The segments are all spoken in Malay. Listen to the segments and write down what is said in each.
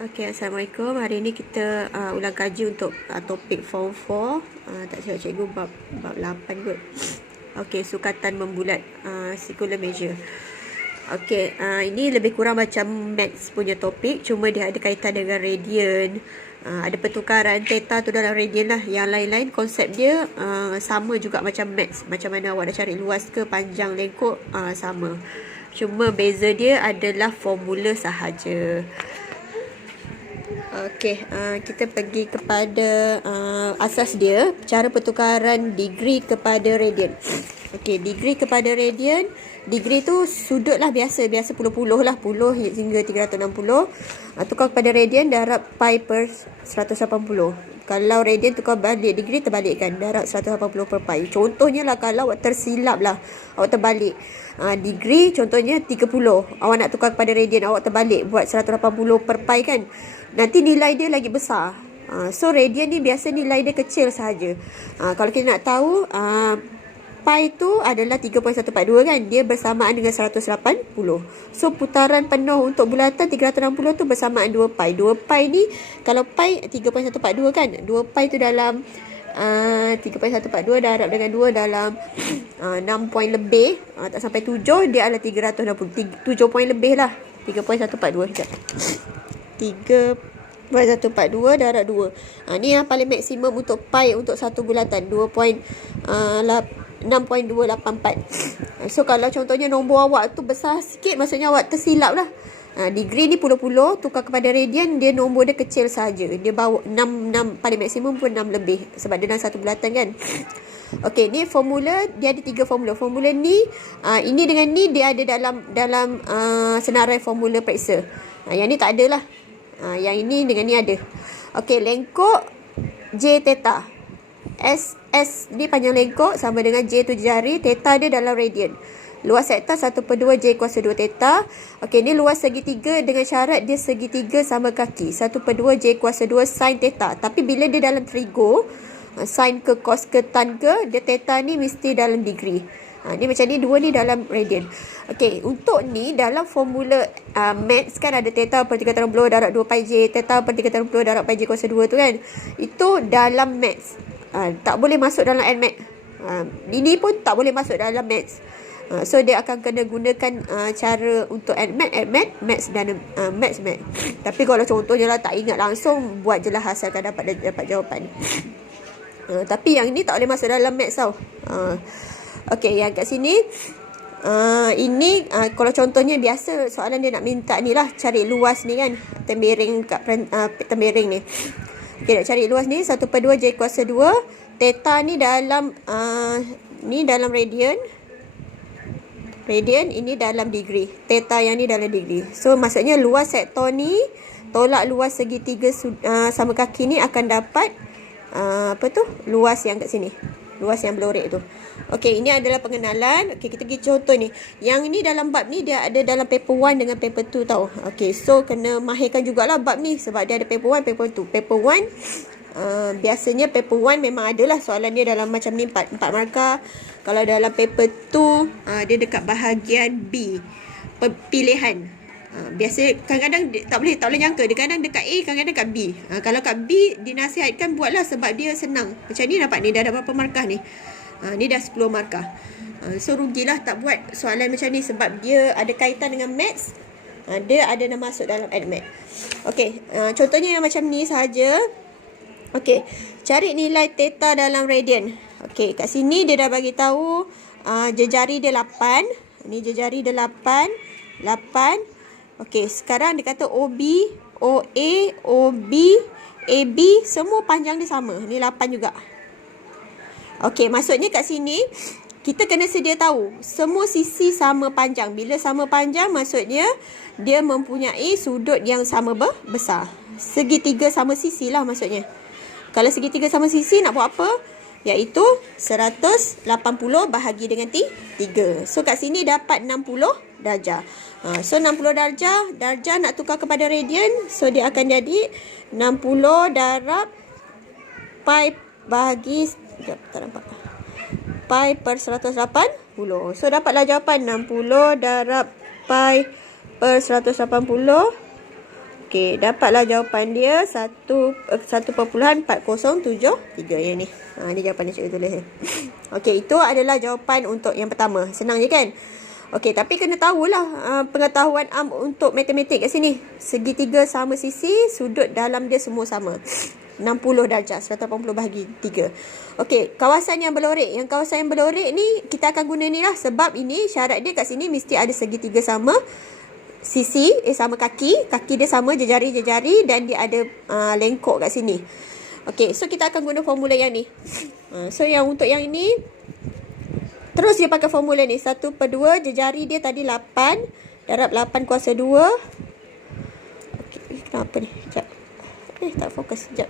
Okay, Assalamualaikum. Hari ini kita ulang kaji untuk topik Form 4. Tak silap cikgu bab 8 kot. Okay, sukatan membulat, circular measure. Okay, ini lebih kurang macam maths punya topik, cuma dia ada kaitan dengan radian. Ada pertukaran theta tu dalam radian lah. Yang lain-lain konsep dia sama juga macam maths. Macam mana awak nak cari luas ke panjang lengkok, sama. Cuma beza dia adalah formula sahaja. Okey, kita pergi kepada asas dia, cara pertukaran degree kepada radian. Okey, degree kepada radian, degree tu sudut lah biasa puluh-puluh lah, 10 hingga 360. Tukar kepada radian darab pi per 180. Kalau radian tukar balik degree, terbalikkan darab 180 per pi. Contohnya lah kalau awak tersilap lah, awak terbalik. Degree contohnya 30. Awak nak tukar kepada radian, awak terbalik buat 180 per pi kan. Nanti nilai dia lagi besar. So radian ni biasa nilai dia kecil sahaja. Kalau kita nak tahu, pi tu adalah 3.142 kan. Dia bersamaan dengan 180. So putaran penuh untuk bulatan 360 tu bersamaan 2 pi. 2 pi ni, kalau pi 3.142 kan, 2 pi tu dalam 3.142 darab dengan 2 dalam 6 poin lebih, tak sampai 7, dia adalah 360. 7 poin lebih lah. 3.142 sekejap. 3.142 darab 2. Ni yang paling maksimum untuk pi untuk satu bulatan, 6.284. So kalau contohnya nombor awak tu besar sikit, maksudnya awak tersilap lah. Degree ni puluh-puluh, tukar kepada radian, dia nombor dia kecil saja. Dia bawa 6 paling maksimum pun 6 lebih, sebab dia dalam satu bulatan kan. Okey, ni formula, dia ada 3 formula. Formula ni, ini dengan ni dia ada dalam senarai formula periksa. Yang ni tak ada lah. Yang ini dengan ni ada. Okey, lengkok J theta. S ni panjang lengkok sama dengan J tu jari, theta dia dalam radian. Luas sektor 1/2 J kuasa 2 theta. Okey, ni luas segitiga dengan syarat dia segitiga sama kaki. 1/2 J kuasa 2 sin theta. Tapi bila dia dalam trigo, sin ke cos ke tan ke, dia theta ni mesti dalam degree. Ni macam ni, dua ni dalam radian. Okey, untuk ni dalam formula maths kan ada theta per 360 darab 2 pi J, theta per 360 darab pi J kuasa 2 tu kan. Itu dalam maths. Tak boleh masuk dalam NMAT. Ini pun tak boleh masuk dalam maths. So dia akan kena gunakan cara untuk NMAT, maths dan maths. Tapi kalau contohnya lah tak ingat langsung, buat je lah asalkan dapat jawapan. Tapi yang ini tak boleh masuk dalam maths tau. Okey, yang kat sini ini kalau contohnya biasa soalan dia nak minta ni lah, cari luas ni kan, tembereng kat tembereng ni. Okey, nak cari luas ni 1/2 J kuasa 2. Theta ni dalam radian. Radian ini dalam degree. Theta yang ni dalam degree. So maksudnya luas sektor ni tolak luas segitiga sama kaki ni akan dapat luas yang kat sini. Luas yang berlorek tu. Okey, ini adalah pengenalan. Okey, kita pergi contoh ni. Yang ni dalam bab ni dia ada dalam paper 1 dengan paper 2 tau. Okey, so kena mahirkan jugalah bab ni sebab dia ada paper 1, paper 2. Paper 1 biasanya paper 1 memang adalah soalan dia dalam macam ni 4 markah. Kalau dalam paper 2 dia dekat bahagian B, pilihan. Biasa kadang-kadang tak boleh nyangka, dia kadang dekat A, kadang-kadang dekat B. Kalau kat B dinasihatkan buatlah sebab dia senang. Macam ni dapat ni dah ada berapa markah ni. Ni dah 10 markah. So rugilah tak buat soalan macam ni sebab dia ada kaitan dengan maths. Dia ada nak masuk dalam NMAT. Okey, contohnya yang macam ni sahaja. Okey, cari nilai theta dalam radian. Okey, kat sini dia dah bagi tahu jejari dia 8. Ni jejari dia 8. Okey, sekarang dia kata OB, OA, OB, AB semua panjang dia sama. Ni 8 juga. Okey, maksudnya kat sini kita kena sedia tahu semua sisi sama panjang. Bila sama panjang maksudnya dia mempunyai sudut yang sama besar. Segitiga sama sisi lah maksudnya. Kalau segitiga sama sisi nak buat apa? Iaitu 180 bahagi dengan 3. So kat sini dapat 60 darjah. So 60 darjah nak tukar kepada radian. So dia akan jadi 60 darab pi bahagi, tak nampak, pi per 180. So dapatlah jawapan 60 darab pi per 180 Okey, dapatlah jawapan dia 1.4073 yang ni. Ni jawapan dia cikgu tulis ni. Okey, itu adalah jawapan untuk yang pertama. Senang je kan? Okey, tapi kena tahulah pengetahuan untuk matematik kat sini. Segitiga sama sisi, sudut dalam dia semua sama. 60 darjah, 180 bahagi 3. Okey, kawasan yang berlorek. Yang kawasan yang berlorek ni, kita akan guna ni lah. Sebab ini syarat dia kat sini mesti ada segitiga sama sisi, sama kaki. Kaki dia sama jejari-jejari dan dia ada lengkok kat sini. Okey, so kita akan guna formula yang ni. So yang untuk yang ini, terus dia pakai formula ni. 1/2 jejari dia tadi 8. Darab 8 kuasa 2. Okey, kenapa ni? Sekejap. Tak fokus. Sekejap.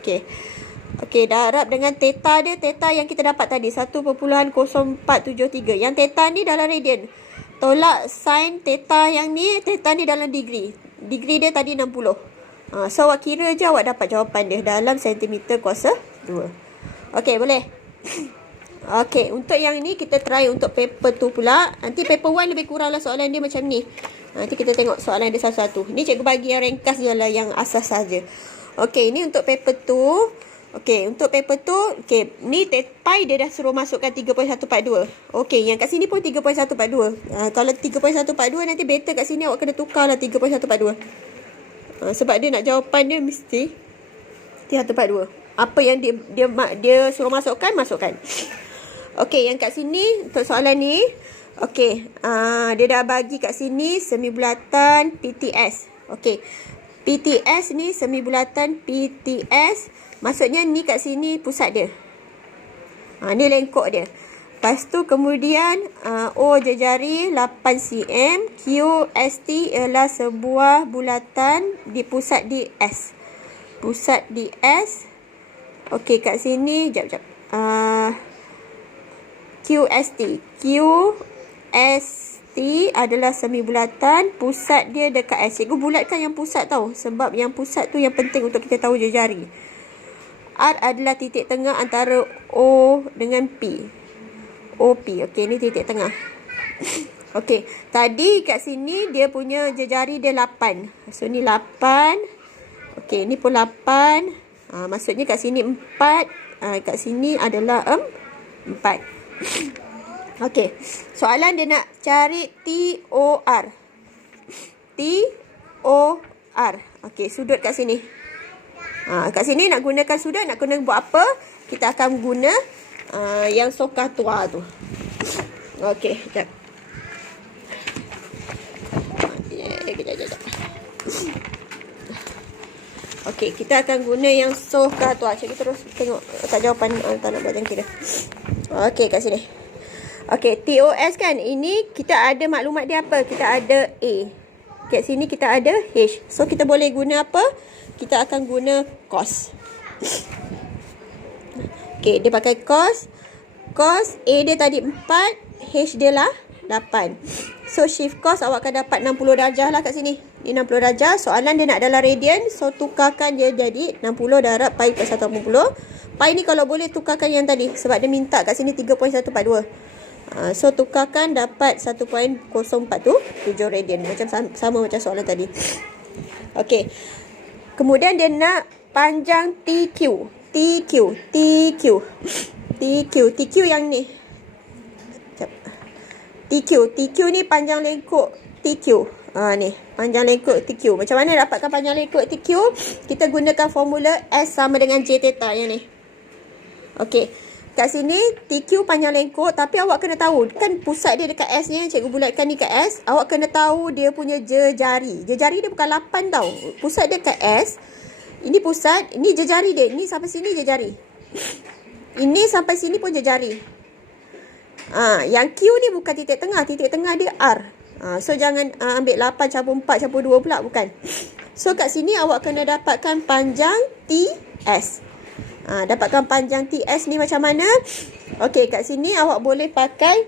Okey. Okey, darab dengan theta dia. Theta yang kita dapat tadi. 1.0473. Yang theta ni dalam radian. Tolak sin theta yang ni. Theta ni dalam degree. Degree dia tadi 60. So, awak kira je awak dapat jawapan dia dalam sentimeter kuasa 2. Okey, boleh? Okey, untuk yang ni kita try untuk paper tu pula. Nanti paper 1 lebih kurang lah soalan dia macam ni. Nanti kita tengok soalan dia satu-satu. Ni cikgu bagi yang ringkas je lah, yang asas saja. Okey, ni untuk paper tu. Okey, untuk paper tu, okey, ni pi dia dah suruh masukkan 3.142. Okey, yang kat sini pun 3.142. Kalau 3.142 nanti better kat sini awak kena tukar lah 3.142. Sebab dia nak jawapan dia mesti 3.142. Apa yang dia suruh masukkan. Okey, yang kat sini untuk soalan ni, okey, dia dah bagi kat sini semi bulatan PTS. Okey. PTS ni semi bulatan PTS. Maksudnya ni kat sini pusat dia. Ni lengkok dia. Lepas tu kemudian O jejari 8 cm. QST ialah sebuah bulatan di pusat di S. Pusat di S. Okey, kat sini jap. QST adalah semi bulatan. Pusat dia dekat S. Cikgu bulatkan yang pusat tau. Sebab yang pusat tu yang penting untuk kita tahu jejari. R adalah titik tengah antara O dengan P. OP. Okey, ni titik tengah. Okey, tadi kat sini dia punya jejari dia 8. So, ni 8. Okey, ni pun 8. Maksudnya kat sini 4. Kat sini adalah 4. Okey, soalan dia nak cari TOR. TOR. Okey, sudut kat sini. Kat sini nak gunakan sudut, nak kena buat apa? Kita akan guna yang sokah tua tu. Okey, sekejap. Kejap. Okey, kita akan guna yang sokah tua. Cikgu terus tengok tak jawapan. Tak nak buat jangkir dah. Okey, kat sini. Okey, TOS kan. Ini kita ada maklumat dia apa? Kita ada A. Kat sini kita ada H. So, kita boleh guna apa? Kita akan guna cos. Okey, dia pakai cos. Cos A dia tadi 4. H dia lah 8. So, shift cos awak akan dapat 60 darjah lah kat sini. Ni 60 darjah. Soalan dia nak dalam radian. So, tukarkan dia jadi 60 darab pi per 180. Pi ni kalau boleh tukarkan yang tadi. Sebab dia minta kat sini 3.142. So, tukarkan dapat 1.047 radian. Macam sama macam soalan tadi. Okey. Kemudian dia nak panjang TQ yang ni. TQ ni panjang lengkuk TQ. Ni, panjang lengkuk TQ. Macam mana dapatkan panjang lengkuk TQ? Kita gunakan formula S sama dengan J theta yang ni. Okey. Kat sini TQ panjang lengkuk, tapi awak kena tahu kan pusat dia dekat S ni, cikgu bulatkan ni kat S. Awak kena tahu dia punya jejari. Jejari dia bukan 8 tau. Pusat dia kat S. Ini pusat, ini jejari dia. Ini sampai sini jejari. Ini sampai sini pun jejari. Yang Q ni bukan titik tengah. Titik tengah dia R. So jangan ambil 8 campur 4 campur 2 pula, bukan. So kat sini awak kena dapatkan panjang TS. Dapatkan panjang TS ni macam mana? Okey, kat sini awak boleh pakai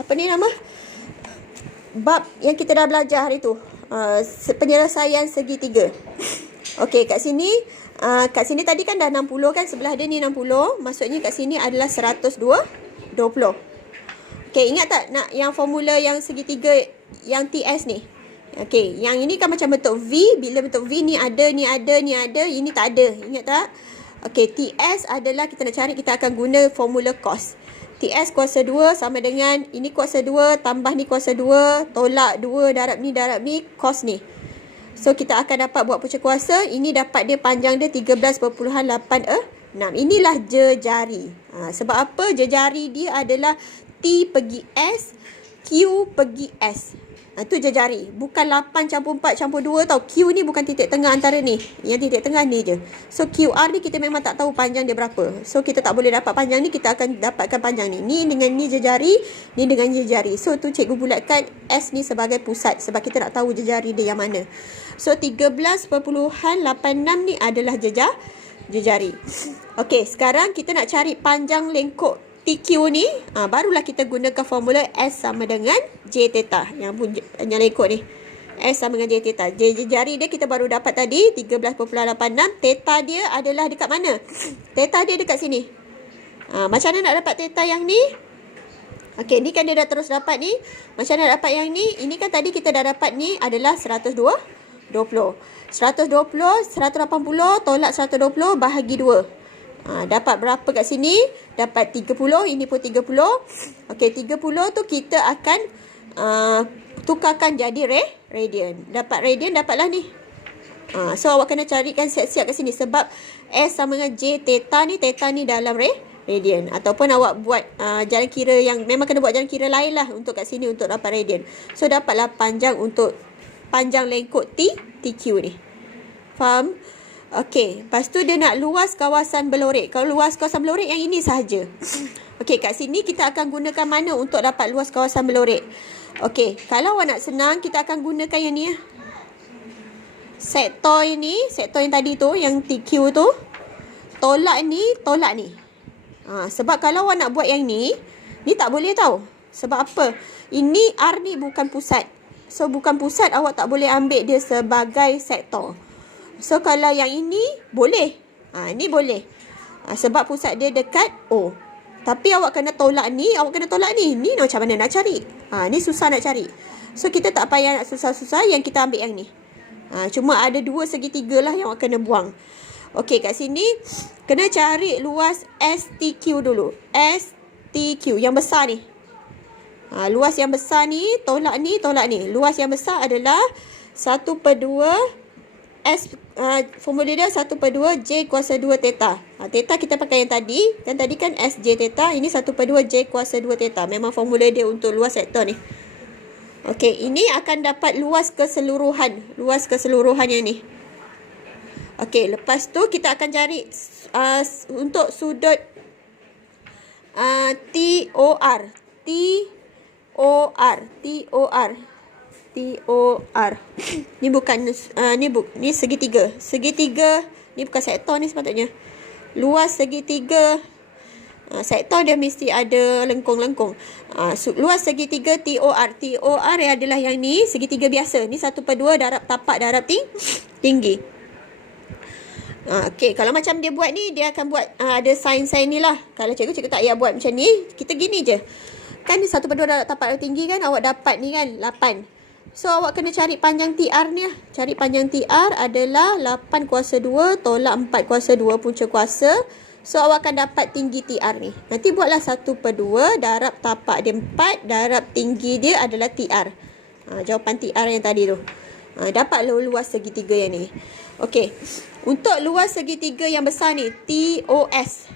apa ni nama? Bab yang kita dah belajar hari tu. Penyelesaian segitiga. Okey, kat sini tadi kan dah 60 kan, sebelah dia ni 60. Maksudnya kat sini adalah 120. Okey, ingat tak nak yang formula yang segitiga yang TS ni? Okey, yang ini kan macam bentuk V. Bila bentuk V ni ada, ni ada, ni ada. Ini tak ada. Ingat tak? Okey, TS adalah kita nak cari, kita akan guna formula cos. TS kuasa 2 sama dengan ini kuasa 2 tambah ni kuasa 2. Tolak 2 darab ni cos ni. So, kita akan dapat buat punca kuasa. Ini dapat dia panjang dia 13.86. Inilah jejari. Sebab apa? Jejari dia adalah T pergi S, Q pergi S. Itu jejari. Bukan 8 campur 4 campur 2 tau. Q ni bukan titik tengah antara ni. Yang titik tengah ni je. So, QR ni kita memang tak tahu panjang dia berapa. So, kita tak boleh dapat panjang ni. Kita akan dapatkan panjang ni. Ni dengan ni jejari. Ni dengan jejari. So, tu cikgu bulatkan S ni sebagai pusat. Sebab kita nak tahu jejari dia yang mana. So, 13.86 ni adalah jejari. Okey, sekarang kita nak cari panjang lengkuk TQ ni. Barulah kita gunakan formula S sama dengan J theta. Yang lengkuk ni. S sama dengan J theta. Jari dia kita baru dapat tadi. 13.86. Theta dia adalah dekat mana? Theta dia dekat sini. Macam mana nak dapat theta yang ni? Okey, ni kan dia dah terus dapat ni. Macam mana nak dapat yang ni? Ini kan tadi kita dah dapat ni adalah 120. 180 tolak 120 bahagi 2. Dapat berapa kat sini? Dapat 30. Ini pun 30. Okey, 30 tu kita akan tukarkan jadi radian. Dapat radian, dapatlah ni. So, awak kena carikan siap-siap kat sini. Sebab S sama dengan J theta ni dalam radian. Ataupun awak buat jalan kira yang memang kena buat jalan kira lain lah untuk kat sini untuk dapat radian. So, dapatlah panjang lengkuk TQ ni. Faham? Okey, lepas tu dia nak luas kawasan berlorek. Kalau luas kawasan berlorek yang ini sahaja. Okey, kat sini kita akan gunakan mana untuk dapat luas kawasan berlorek? Okey, kalau awak nak senang, kita akan gunakan yang ni. Sektor yang tadi tu, yang TQ tu, tolak ni. Sebab kalau awak nak buat yang ni tak boleh tau. Sebab apa? Ini R ni bukan pusat. So, bukan pusat, awak tak boleh ambil dia sebagai sektor. So, kalau yang ini, boleh. Ini boleh. Sebab pusat dia dekat O. Tapi awak kena tolak ni, Ni macam mana nak cari? Ni susah nak cari. So, kita tak payah nak susah-susah, yang kita ambil yang ni. Cuma ada 2 segitiga lah yang awak kena buang. Okey, kat sini, kena cari luas STQ dulu. STQ, yang besar ni. Luas yang besar ni, tolak ni. Luas yang besar adalah 1/2 S, formula dia 1/2 J kuasa 2 theta. Theta kita pakai yang tadi. Dan tadi kan SJ theta. Ini 1/2 J kuasa 2 theta. Memang formula dia untuk luas sektor ni. Okey, ini akan dapat luas keseluruhan. Luas keseluruhan yang ni. Okey, lepas tu kita akan cari untuk sudut TOR. Ni bukan ni segitiga. Segitiga ni bukan sektor ni sepatutnya. Luas segitiga sektor dia mesti ada lengkung-lengkung. Luas segitiga TOR. TOR adalah yang ni, segitiga biasa. Ni 1/2 darab tapak darab tinggi. Okey, kalau macam dia buat ni, dia akan buat ada sign-sign ni lah. Kalau cikgu tak payah buat macam ni. Kita gini je. Kan ni 1/2 darab tapak darab tinggi kan, awak dapat ni kan 8. So, awak kena cari panjang TR ni lah. Cari panjang TR adalah 8 kuasa 2 tolak 4 kuasa 2 punca kuasa. So, awak akan dapat tinggi TR ni. Nanti buatlah 1/2 darab tapak dia 4 darab tinggi dia adalah TR. Jawapan TR yang tadi tu. Dapat luas segitiga yang ni. Okey. Untuk luas segitiga yang besar ni, TOS.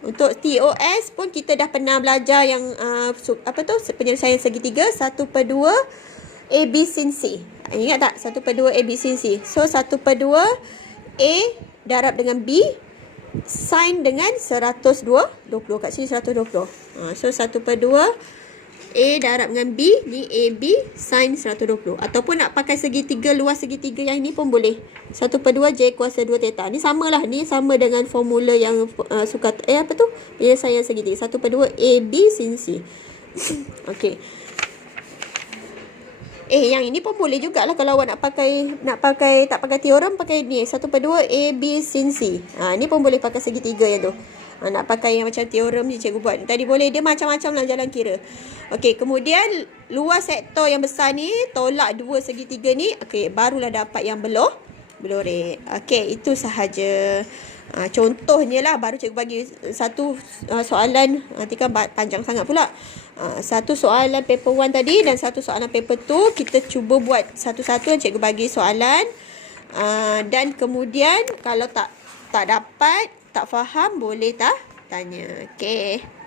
Untuk TOS pun kita dah pernah belajar yang penyelesaian segitiga 1/2 AB sin C. Ingat tak? 1/2 AB sin C. So 1/2 A darab dengan B sin dengan 120. Kat sini 120. So 1/2 A darab dengan B, ni AB sin 120. Ataupun nak pakai segitiga, luas segitiga yang ini pun boleh. 1/2 J kuasa 2 theta. Ni samalah. Ni sama dengan formula yang penyelesaian segitiga. 1/2 AB sin C. Okey. Yang ini pun boleh jugalah kalau awak tak pakai teorem, pakai ni 1/2 AB sin C. Ni pun boleh pakai segitiga yang tu. Nak pakai yang macam teorem je cikgu buat tadi boleh. Dia macam-macam lah jalan kira. Okey, kemudian luas sektor yang besar ni tolak 2 segitiga ni. Okey, barulah dapat yang berlorek. Okey, itu sahaja. Contohnya lah, baru cikgu bagi satu soalan. Nanti kan panjang sangat pula. Satu soalan paper 1 tadi dan satu soalan paper 2. Kita cuba buat satu-satu. Cikgu bagi soalan. Dan kemudian kalau tak dapat, tak faham, boleh tanya. Okey.